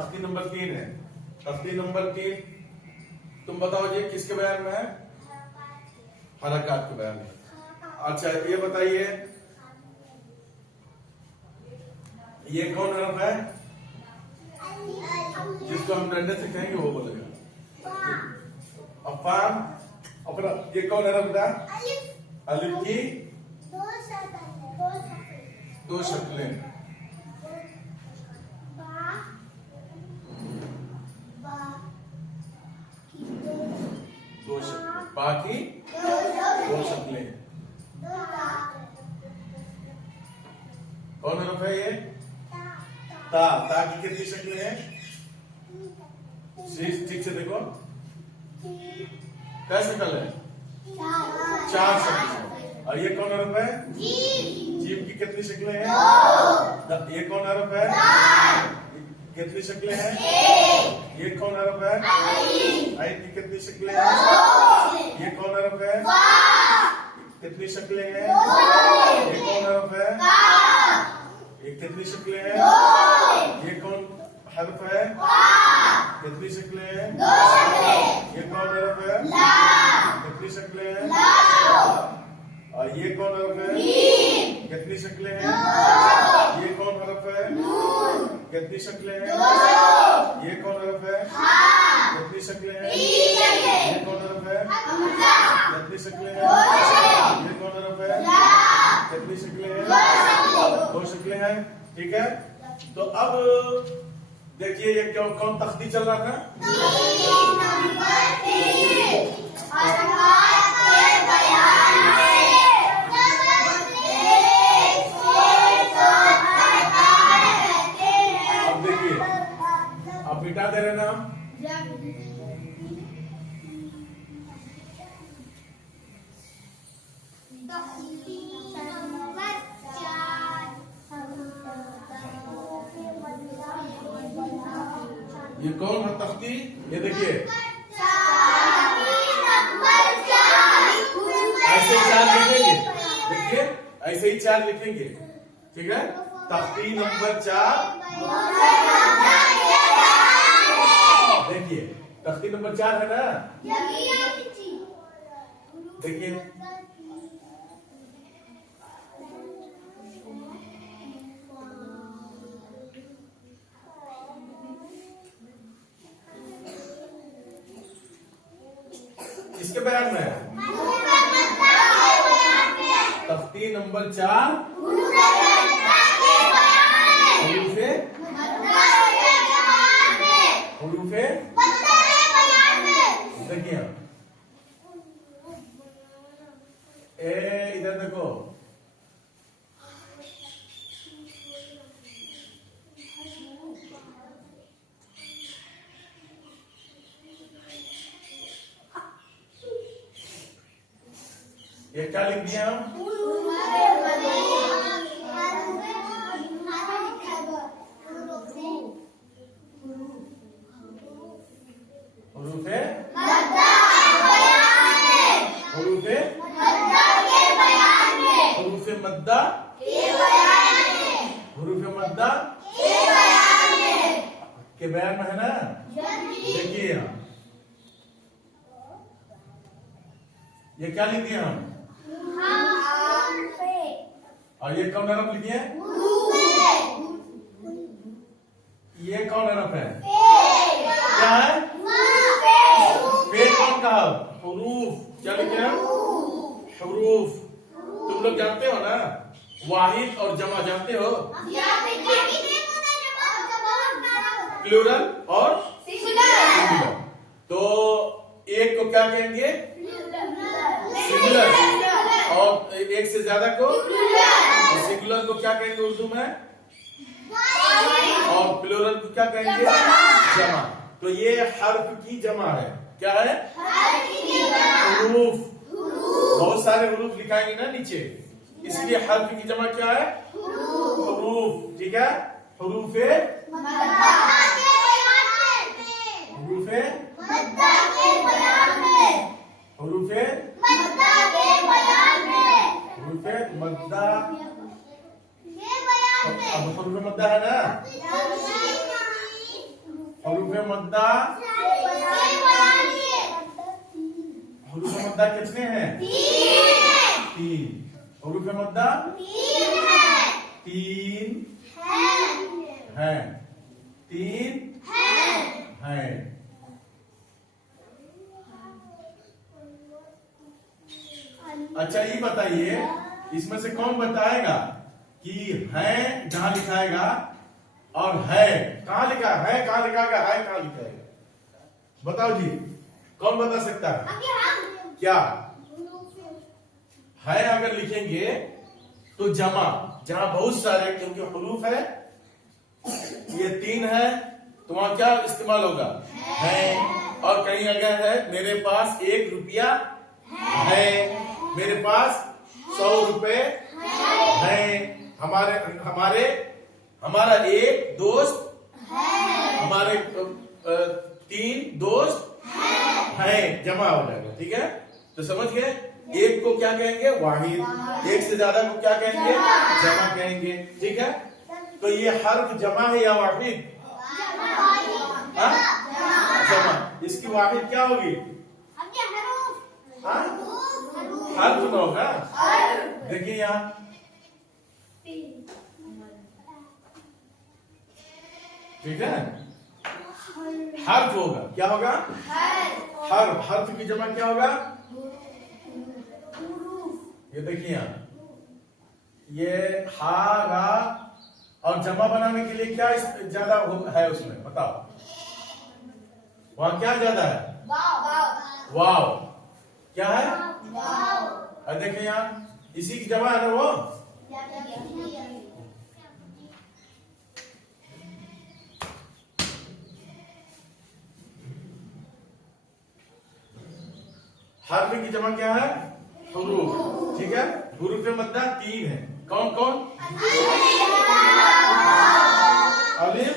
तख्ती नंबर 3 है। तख्ती नंबर 3 तुम बताओ जी किसके बयान में है? हरकत के बयान में। अच्छा ये बताइए ये कौन हरफ है जिसको हम डंडे से कहेंगे वो बोलेगा। अफान अपना ये कौन हरफ था? अलिफ की दो शक्लें। बाकी दो शक्लें। कौन हरफ है ये? ता। ता की कितनी शक्लें हैं? ठीक से देखो क्या शक्ल है? 4 शक्लें। और ये कौन हरफ है? जीभ की कितनी शक्लें हैं? ये कौन हरफ है? कितनी शक्लें हैं? ये कौन हरफ है? आइन की कितनी शक्लें हैं? ये कौन हरफ है? कितनी शक्लें हैं? ये कौन हरफ है? ये कितनी शक्लें हैं? ये कौन हरफ है? कितनी शक्लें हैं? ये कौन हरफ है? कितनी शक्लें हैं? और ये कौन हरफ है? कितनी शक्लें हैं? ये कौन हरफ है? कितनी शक्लें हैं? ये कौन हरफ है? कितनी शक्लें हैं? ये कौन हरफ है? कितनी शक्लें हैं? ये कौन हरफ है? कितनी शक्लें हैं? 2 शक्लें हैं। ठीक है, तो अब देखिए ये कौन तख्ती चल रहा था? अब देखिए अब मिटा दे रहे ना हम। ये कौन है तख्ती? ये देखिए ऐसे 4 लिखेंगे। देखिए ऐसे ही 4 लिखेंगे। ठीक है, तख्ती नंबर 4। देखिए तख्ती नंबर 4 है ना। देखिए इसके बयान में है तख्ती नंबर 4 हुरूफे। देखिए इधर देखो ये क्या लिख दिया हम? हुरूफे मद्दा के बयान में है ना। देखिए ये क्या लिख दिया हम? और ये कौन हरफ लिखिए? ये कौन हरफ है? क्या है? पे कौन कहा? हुरूफ। क्या लिखे हम? हुरूफ। तुम लोग जानते हो ना वाहिद और जमा जानते हो? प्लूरल और सिंगुलर। तो एक को क्या कहेंगे? सिंगुलर। और एक से ज्यादा को सिंगुलर को क्या कहेंगे उर्दू में? और प्लूरल को क्या कहेंगे? जमा। तो ये हर्फ की जमा है। क्या है? हुरूफ। बहुत सारे हुरूफ लिखाएंगे ना नीचे, इसलिए हर्फ की जमा क्या है? हुरूफ। ठीक है, हुरूफे हुरूफे हुरूफे हुरूफे मद्दा। अब हुरूफे मद्दा है ना। मद्दा हरूफ मद्दा कितने हैं? 3। हरूफ मद्दा 3 हैं। 3 हैं। अच्छा ये बताइए, इसमें से कौन बताएगा कि है जहां लिखाएगा और है कहां लिखा है, कहां लिखाएगा, है कहां लिखाएगा? बताओ जी, कौन बता सकता है? क्या है अगर लिखेंगे तो जमा, जहां बहुत सारे, क्योंकि हुरूफ है, ये 3 है, तो वहां क्या इस्तेमाल होगा? है। और कहीं अगर है मेरे पास 1 रुपया है, मेरे पास 100 रुपए है, हमारा एक दोस्त, हमारे 3 दोस्त है, जमा हो जाएगा। ठीक है, तो समझ गए? एक को क्या कहेंगे? वाहिद। एक से ज्यादा को क्या कहेंगे? जमा कहेंगे। ठीक है, तो ये हर्फ जमा है या वाहिद? जमा। इसकी वाहिद क्या होगी? हर्फ ना होगा। देखिए यहाँ ठीक है, हर्फ होगा। क्या होगा? हर्फ। हर्फ की जमा क्या होगा? ये देखिए यहाँ, ये हा रा, और जमा बनाने के लिए क्या ज्यादा है उसमें? बताओ, वहां क्या ज्यादा है? वाव। क्या है? और देखिए यहाँ, इसी की जमा है ना वो। हर्फ की जमा क्या है? हुरूफ। ठीक है, हुरूफ मद्दा 3 है। कौन कौन? अलिफ।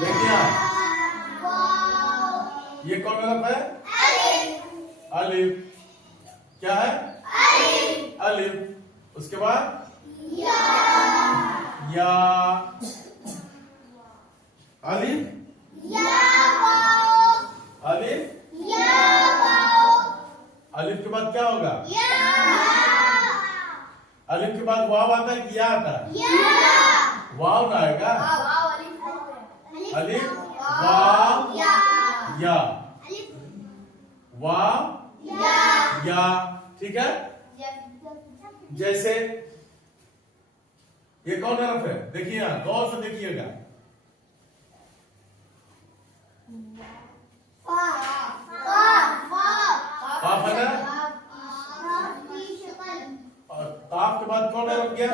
देखिए ये कौन हर्फ है? अलिफ। क्या है? अलिफ। उसके बाद या। अलिफ, अलिफ, अलिफ के बाद क्या होगा? अलिफ के बाद वाव आता है कि या आता है? वाव ना आएगा। अलिफ, वाव, या, वाव, या। ठीक है, जैसे ये कौन हर्फ है? देखिए यहाँ, गौर से देखिएगा। काफ है ना? और काफ के बाद कौन हर्फ गया?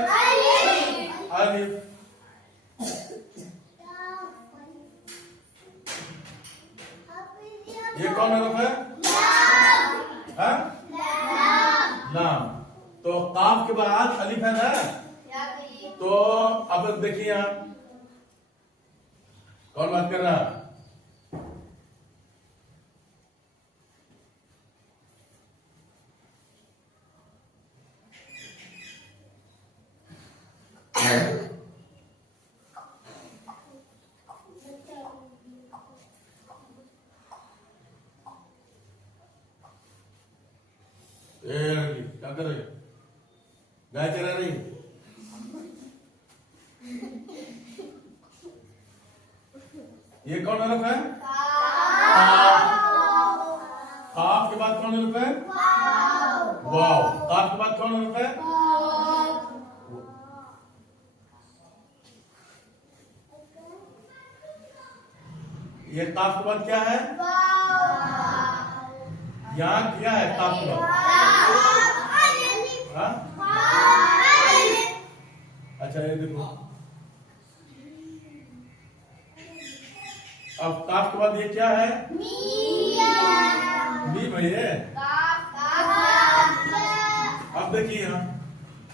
अलिफ। ये कौन हर्फ है? लाम। तो काफ के बाद अलिफ है ना? तो अब देखिए यहाँ, कौन बात कर रहा है? क्या कर रहे? गाय चरा रही? ये कौन हर्फ है? काफ के बाद कौन हर्फ है? वाव। काफ के बाद कौन हर्फ है? ये काफ के बाद क्या है? यहाँ क्या है काफ के बाद? अच्छा ये देखो, अब काफ के बाद ये क्या है? मीम है ये। अब देखिए यहाँ,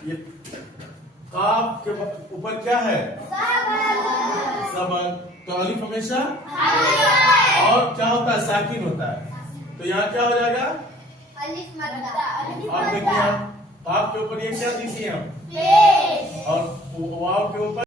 ये काफ के ऊपर क्या है? सबक। तो अलिफ हमेशा और क्या होता है? साकिन होता है। तो यहाँ क्या हो जाएगा? अब देखिए, काफ के ऊपर ये क्या दीजिए हम, और वाव के ऊपर